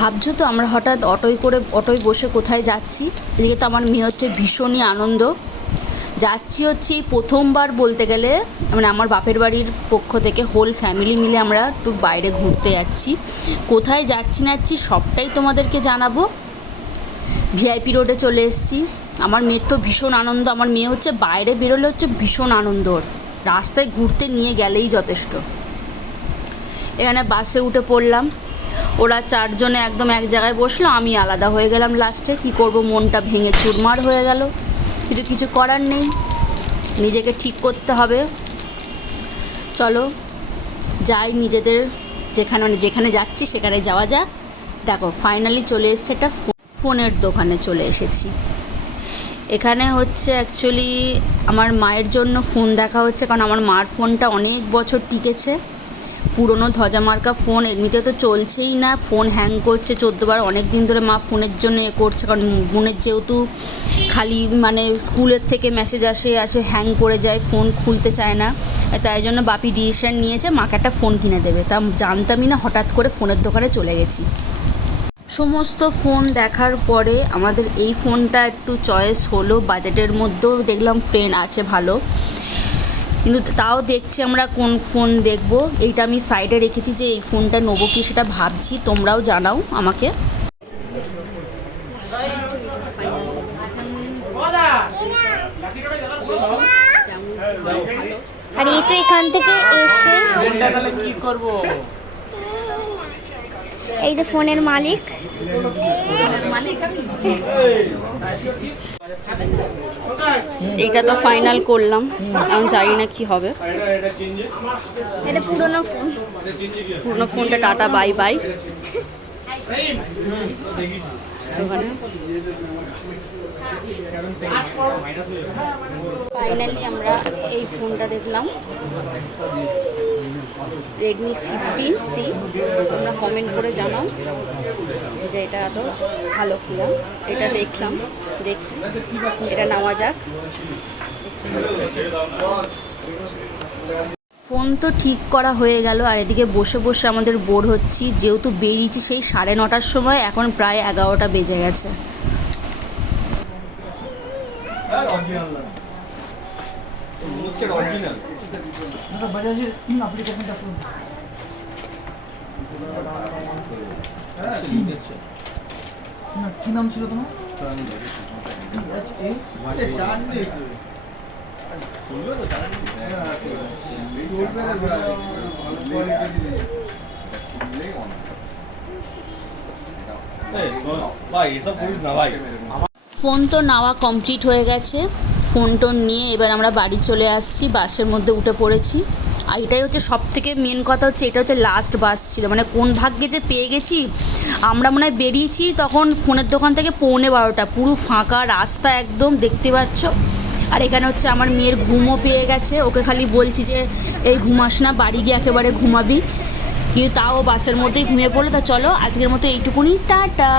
ভাবছো তো আমরা হঠাৎ অটোয় বসে কোথায় যাচ্ছি। এদিকে তো আমার মেয়ে হচ্ছে ভীষণই আনন্দ। যাচ্ছি হচ্ছে এই প্রথমবার বলতে গেলে, মানে আমার বাপের বাড়ির পক্ষ থেকে হোল ফ্যামিলি মিলে আমরা একটু বাইরে ঘুরতে যাচ্ছি। কোথায় যাচ্ছি না যাচ্ছি সবটাই তোমাদেরকে জানাবো। ভিআইপি রোডে চলে এসেছি। আমার মেয়ের তো ভীষণ আনন্দ। আমার মেয়ে হচ্ছে বাইরে বেরোলে হচ্ছে ভীষণ আনন্দ, রাস্তায় ঘুরতে নিয়ে গেলেই যথেষ্ট। এখানে বাসে উঠে পড়লাম, ওরা চারজনে একদম এক জায়গায় বসলো, আমি আলাদা হয়ে গেলাম লাস্টে। কি করব, মনটা ভেঙে চুরমার হয়ে গেল, কিন্তু কিছু করার নেই, নিজেকে ঠিক করতে হবে। চলো যাই, নিজেদের যেখানে যাচ্ছি সেখানে যাওয়া যাক। দেখো ফাইনালি চলে এসেছে একটা ফোনের দোকানে চলে এসেছি। এখানে হচ্ছে অ্যাকচুয়ালি আমার মায়ের জন্য ফোন দেখা হচ্ছে, কারণ আমার মার ফোনটা অনেক বছর টিকেছে, পুরনো ধ্বজামার্কা ফোন, এমনিতে তো চলছেই না, ফোন হ্যাং করছে 14 বার। অনেক দিন ধরে মা ফোনের জন্য করছে, কারণ বোনের যেহেতু খালি মানে স্কুলের থেকে মেসেজ আসে হ্যাং করে যায়, ফোন খুলতে চায় না। তাই জন্য বাপি ডিসিশন নিয়েছে মাকে একটা ফোন কিনে দেবে। তা জানতামই না, হঠাৎ করে ফোনের দোকানে চলে গেছি। সমস্ত ফোন দেখার পরে আমাদের এই ফোনটা একটু চয়েস হলো, বাজেটের মধ্যেও দেখলাম ফ্রেন্ড আছে ভালো, কিন্তু তাও দেখছি আমরা কোন ফোন দেখব। এইটা আমি সাইডে রেখেছি যে এই ফোনটা নেবো কি সেটা ভাবছি, তোমরাও জানাও আমাকে। আর এই তো এখান থেকে এসে কি করব, এই যে ফোনের মালিক, এইটা তো ফাইনাল করলাম, আমি জানি না কি হবে। এটা পুরনো ফোনটা টাটা বাই বাই। ফাইনালি আমরা এই ফোনটা দেখলাম, রেডমি 15C। তোমরা কমেন্ট করে জানাও যে এটা এত ভালো কিনা। এটা দেখলাম, দেখি এটা নেওয়া যাক। ফোন তো ঠিক করা হয়ে গেল, আর এদিকে বসে বসে আমাদের বোর হচ্ছি, যেহেতু বেরিয়েছি সেই 9:30টার সময়, এখন প্রায় 11টা বেজে গেছে। কি নাম ছিল তোমার? ফোন তো নেওয়া কমপ্লিট হয়ে গেছে। ফোন টোন নিয়ে এবার আমরা বাড়ি চলে আসছি, বাসের মধ্যে উঠে পড়েছি। আর এটাই হচ্ছে সব থেকে মেন কথা, হচ্ছে এটা হচ্ছে লাস্ট বাস ছিল, মানে কোন ভাগ্যে যে পেয়ে গেছি। আমরা মনে হয় বেরিয়েছি তখন ফোনের দোকান থেকে 11:45, পুরো ফাঁকা রাস্তা একদম, দেখতে পাচ্ছ। আর এখানে হচ্ছে আমার মেয়ের ঘুমও পেয়ে গেছে, ওকে খালি বলছি যে এই ঘুমাস না, বাড়ি গিয়ে একেবারে ঘুমাবি, কিন্তু তাও বাসের মধ্যেই ঘুমিয়ে পড়লো। তা চলো আজকের মতো এইটুকুনি, টাটা।